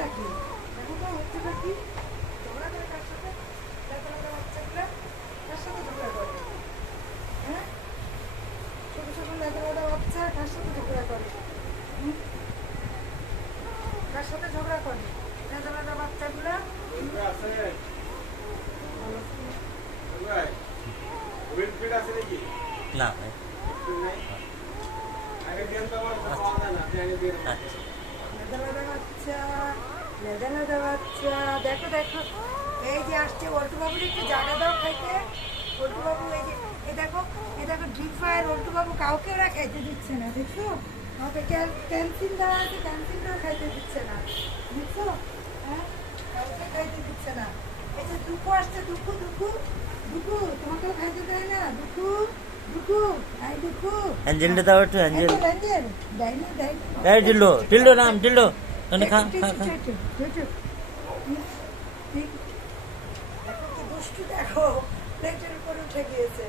হচ্ছেটা কি? দেখো তো হচ্ছেটা কি? ঝগড়া করে কার সাথে? লেদা লেদা বাচ্চাগুলো কার সাথে ঝগড়া করে? হ্যাঁ, ছোট ছোট লেদা লেদা বাচ্চা কার সাথে ঝগড়া করে? হুম? কার সাথে ঝগড়া করে লেদা লেদা বাচ্চাগুলো? না ভাই। আচ্ছা। লেদা লেদা বাচ্চা, লেদা লেদা বাচ্চা, দেখো দেখো, এই যে আসছে অল্টু বাবুর একটু জায়গা দাও খাইতে। অল্টু বাবু এই যে, এই দেখো ড্রিপ ফায়ার অল্টু বাবু কাউকে ওরা খাইতে দিচ্ছে না, দেখছো? আমাকে ক্যান্টিন দেওয়া আছে, ক্যান্টিনটাও খাইতে দিচ্ছে না, দেখছো? হ্যাঁ, কাউকে খাইতে দিচ্ছে না। এই যে দুঃখু আসছে, দুঃখু দুঃখু দুঃখু, তোমাকেও খাইতে দেয় না, দুঃখু দুঃখু, আই দুঃখু। অ্যাঞ্জেলটা দাও একটু, অ্যাঞ্জেল। অ্যাঞ্জেল, ডাইনি ডাইনি। এই টিল্ডো, টিল্ডো নাম, টিল্ডো। মানে খা খা খা। দেখো কি দুষ্টু, দেখো প্লেটের উপরে উঠে গিয়েছে।